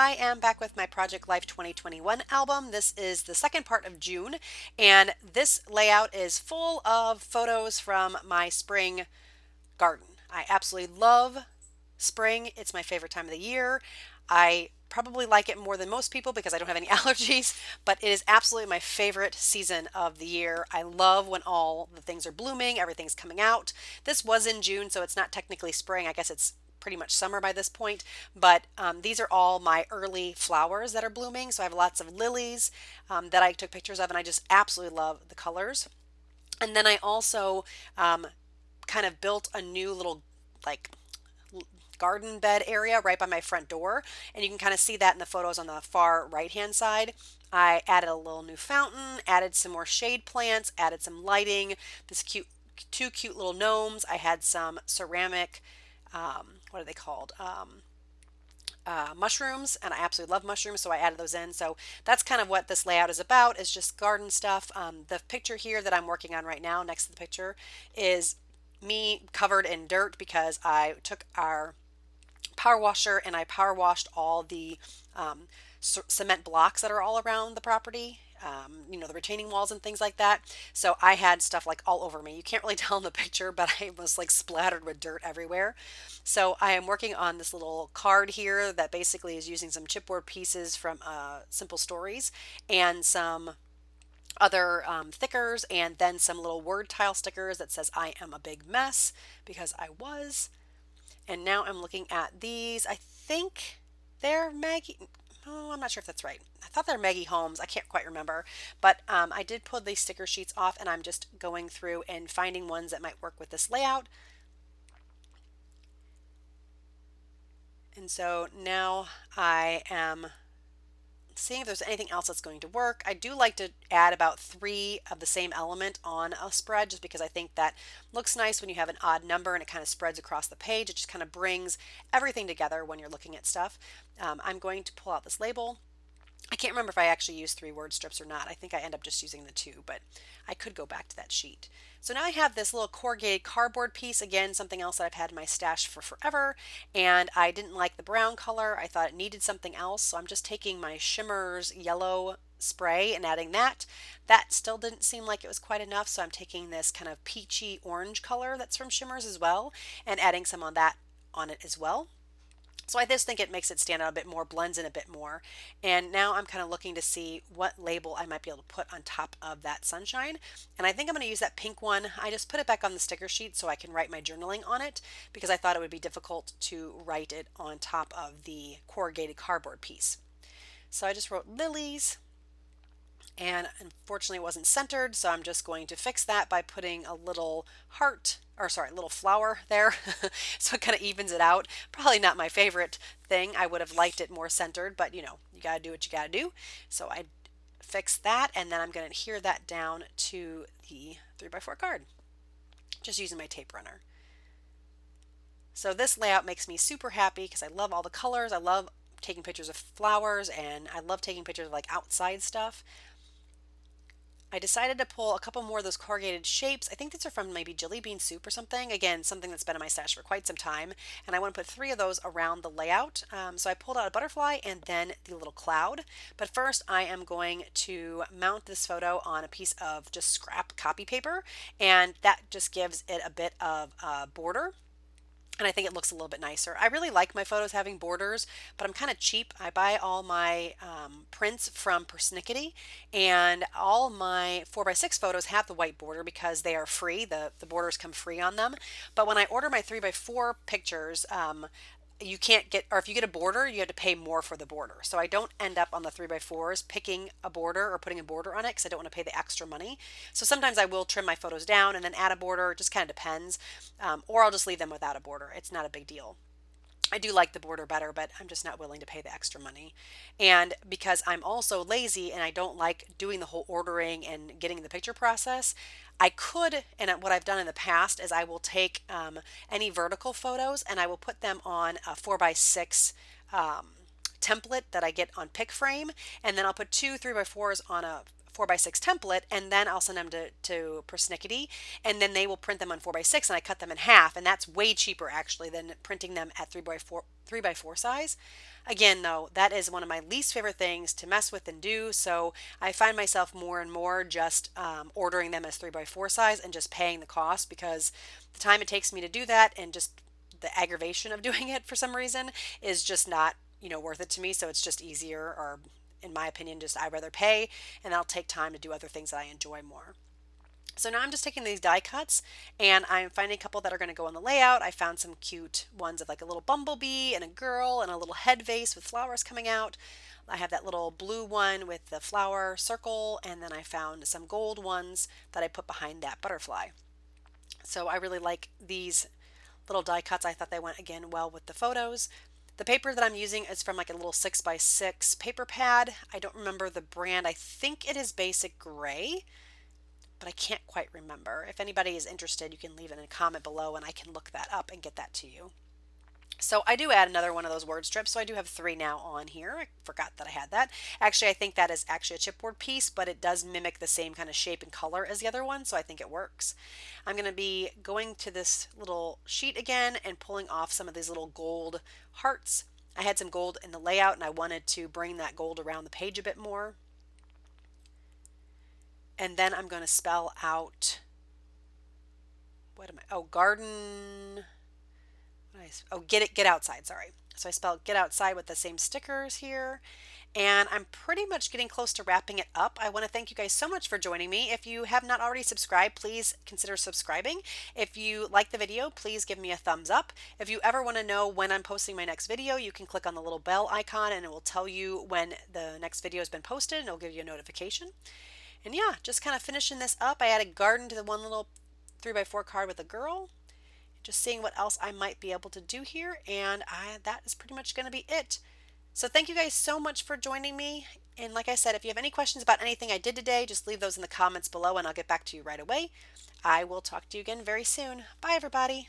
I am back with my Project Life 2021 album. This is the second part of June, and this layout is full of photos from my spring garden. I absolutely love spring. It's my favorite time of the year. I probably like it more than most people because I don't have any allergies, but it is absolutely my favorite season of the year. I love when all the things are blooming, everything's coming out. This was in June, so it's not technically spring. I guess it's pretty much summer by this point, but these are all my early flowers that are blooming. So I have lots of lilies that I took pictures of, and I just absolutely love the colors. And then I also kind of built a new little like garden bed area right by my front door, and you can kind of see that in the photos on the far right hand side. I added a little new fountain, added some more shade plants, added some lighting, this two cute little gnomes. I had some ceramic, what are they called? Mushrooms, and I absolutely love mushrooms, so I added those in. So that's kind of what this layout is about, is just garden stuff. The picture here that I'm working on right now, next to the picture, is me covered in dirt because I took our power washer and I power washed all the cement blocks that are all around the property. The retaining walls and things like that. So I had stuff like all over me. You can't really tell in the picture, but I was like splattered with dirt everywhere. So I am working on this little card here that basically is using some chipboard pieces from Simple Stories and some other thickers, and then some little word tile stickers that says I am a big mess, because I was. And now I'm looking at these. I think they're Maggie. Oh, I'm not sure if that's right. I thought they're Maggie Holmes. I can't quite remember. But I did pull these sticker sheets off, and I'm just going through and finding ones that might work with this layout. And so now I am seeing if there's anything else that's going to work. I do like to add about 3 of the same element on a spread, just because I think that looks nice when you have an odd number and it kind of spreads across the page. It just kind of brings everything together when you're looking at stuff. I'm going to pull out this label. I can't remember if I actually used 3 word strips or not. I think I end up just using the 2, but I could go back to that sheet. So now I have this little corrugated cardboard piece, again, something else that I've had in my stash for forever, and I didn't like the brown color. I thought it needed something else, so I'm just taking my Shimmers yellow spray and adding that. That still didn't seem like it was quite enough, so I'm taking this kind of peachy orange color that's from Shimmers as well, and adding some on that on it as well. So I just think it makes it stand out a bit more, blends in a bit more. And now I'm kind of looking to see what label I might be able to put on top of that sunshine. And I think I'm going to use that pink one. I just put it back on the sticker sheet so I can write my journaling on it, because I thought it would be difficult to write it on top of the corrugated cardboard piece. So I just wrote lilies, and unfortunately it wasn't centered, so I'm just going to fix that by putting a little heart, or sorry, a little flower there. So it kind of evens it out. Probably not my favorite thing. I would have liked it more centered, but you gotta do what you gotta do. So I fixed that, and then I'm going to adhere that down to the 3x4 card, just using my tape runner. So this layout makes me super happy because I love all the colors. I love taking pictures of flowers, and I love taking pictures of like outside stuff. I decided to pull a couple more of those corrugated shapes. I think these are from maybe jelly bean soup or something. Again, something that's been in my stash for quite some time. And I want to put 3 of those around the layout. So I pulled out a butterfly and then the little cloud. But first I am going to mount this photo on a piece of just scrap copy paper. And that just gives it a bit of a border. And I think it looks a little bit nicer. I really like my photos having borders, but I'm kind of cheap. I buy all my prints from Persnickety, and all my 4x6 photos have the white border because they are free. The borders come free on them. But when I order my 3x4 pictures, you can't get, or if you get a border, you have to pay more for the border. So I don't end up on the 3x4s picking a border or putting a border on it because I don't want to pay the extra money. So sometimes I will trim my photos down and then add a border. It just kind of depends. Or I'll just leave them without a border. It's not a big deal. I do like the border better, but I'm just not willing to pay the extra money. And because I'm also lazy and I don't like doing the whole ordering and getting the picture process, I could, and what I've done in the past is I will take any vertical photos and I will put them on a 4x6 template that I get on pick frame, and then I'll put 2 3x4s on a 4x6 template, and then I'll send them to Persnickety, and then they will print them on 4x6, and I cut them in half, and that's way cheaper actually than printing them at 3x4 size. Again, though, that is one of my least favorite things to mess with and do, so I find myself more and more just ordering them as 3x4 size and just paying the cost, because the time it takes me to do that and just the aggravation of doing it for some reason is just not, worth it to me. So it's just easier, or in my opinion, just I'd rather pay, and I'll take time to do other things that I enjoy more. So now I'm just taking these die cuts, and I'm finding a couple that are going to go on the layout. I found some cute ones of like a little bumblebee and a girl and a little head vase with flowers coming out. I have that little blue one with the flower circle, and then I found some gold ones that I put behind that butterfly. So I really like these little die cuts. I thought they went again well with the photos. The paper that I'm using is from like a little 6x6 paper pad. I don't remember the brand. I think it is Basic Gray, but I can't quite remember. If anybody is interested, you can leave it in a comment below and I can look that up and get that to you. So I do add another one of those word strips. So I do have 3 now on here. I forgot that I had that. Actually, I think that is actually a chipboard piece, but it does mimic the same kind of shape and color as the other one. So I think it works. I'm going to be going to this little sheet again and pulling off some of these little gold hearts. I had some gold in the layout and I wanted to bring that gold around the page a bit more. And then I'm going to spell out, what am I? Oh, garden. Oh, get outside, sorry. So I spelled get outside with the same stickers here. And I'm pretty much getting close to wrapping it up. I want to thank you guys so much for joining me. If you have not already subscribed, please consider subscribing. If you like the video, please give me a thumbs up. If you ever want to know when I'm posting my next video, you can click on the little bell icon and it will tell you when the next video has been posted and it'll give you a notification. And yeah, just kind of finishing this up. I added garden to the one little 3x4 card with a girl. Just seeing what else I might be able to do here, and that is pretty much going to be it. So thank you guys so much for joining me. And like I said, if you have any questions about anything I did today, just leave those in the comments below and I'll get back to you right away. I will talk to you again very soon. Bye, everybody.